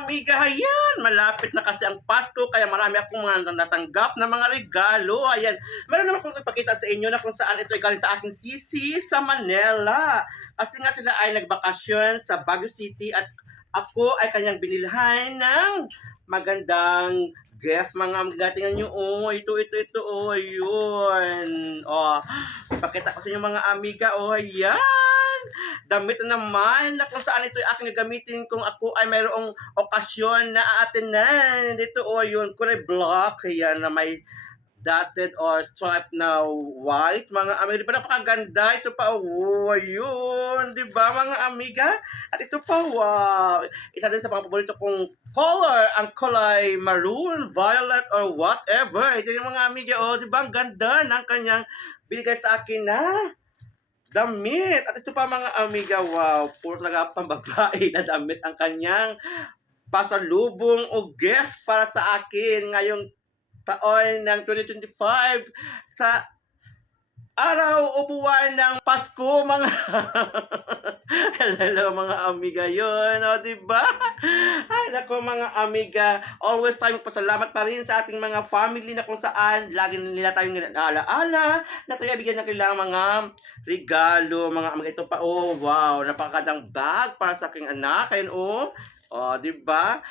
amiga, ayan, malapit na kasi ang Pasko, kaya marami akong mga natanggap na mga regalo. Ayan, meron naman akong ipakita sa inyo na kung saan ito ay galing sa aking sisi sa Manila. Kasi nga sila ay nagbakasyon sa Baguio City at ako ay kanyang binilhan ng magandang gift, mga amiga. Tingnan nyo, oh, ito, oh, yun. Oh, ipakita ko sa inyo mga amiga, oh, ayan. Damit na naman na kung saan ito ay aking gagamitin kung ako ay mayroong okasyon na aatinan. Dito, oh, yun, kulay black, ayan, na may dotted or striped na white, mga amiga. Di ba napakaganda? Ito pa, oh, ayun. Di ba, mga amiga? At ito pa, wow. Isa din sa mga paborito kong color, ang kulay maroon, violet, or whatever. Ito yung mga amiga, oh, di ba? Ang ganda ng kanyang binigay sa akin na damit. At ito pa, mga amiga, wow. Puro talaga pambabae na damit ang kanyang pasalubong o gift para sa akin ngayong taon ng 2025 sa araw o buwan ng Pasko, mga hello mga amiga, yun, o diba? Ay nako mga amiga, always tayong pasalamat pa rin sa ating mga family na kung saan lagi nila tayong alaala na kaya bigyan na kailangan mga regalo, mga amiga. Ito pa, oh wow, napakagandang bag para sa aking anak. Ayun, oh, diba?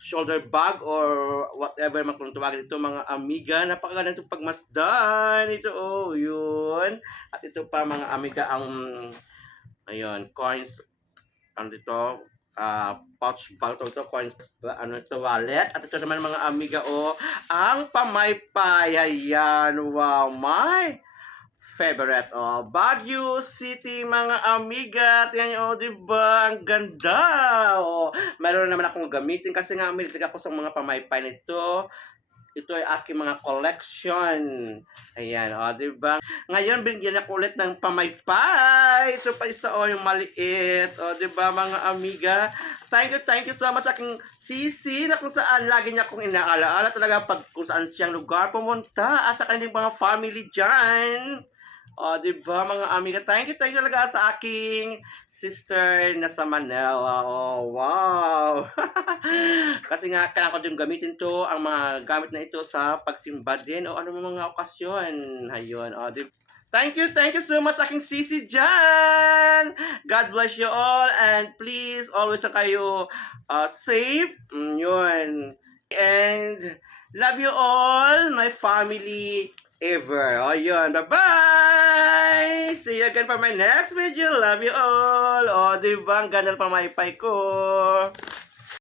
Shoulder bag or whatever man kung tawagin ito, mga amiga. Napakaganda itong pagmasdan. Ito, oh, yun. At ito pa, mga amiga, ang ayun, coins, ano dito, pouch bag ito, coins, ano ito, wallet. At ito naman, mga amiga, oh, ang pamaypay. Ayan, wow, my favorite, oh, Baguio City, mga amiga. Tingnan nyo, oh, diba? Ang ganda, oh. Meron naman akong gamitin kasi nga umilig ako sa mga pamaypay nito. Ito ay aking mga collection. Ayan, oh, diba? Ngayon, binigyan ako ulit ng pamaypay. Ito pa isa, oh, yung maliit. Oh, diba, mga amiga? Thank you so much sa aking sisi na kung saan lagi niya akong inaalaala talaga pag kung saan siyang lugar pumunta at sa kanyang mga family dyan. O, diba, mga amiga? Thank you talaga sa aking sister na sa Manila. Oh, wow! Kasi nga, kailangan ko din gamitin to, ang mga gamit na ito sa pagsimba din o ano mga okasyon. Ayun, o, diba? Thank you so much sa aking sisi dyan! God bless you all and please, always na kayo safe. Yun. And love you all, my family ever. O, yun. Bye-bye! See you again for my next video. Love you all. O, diba? Ang ganda pa maypay ko.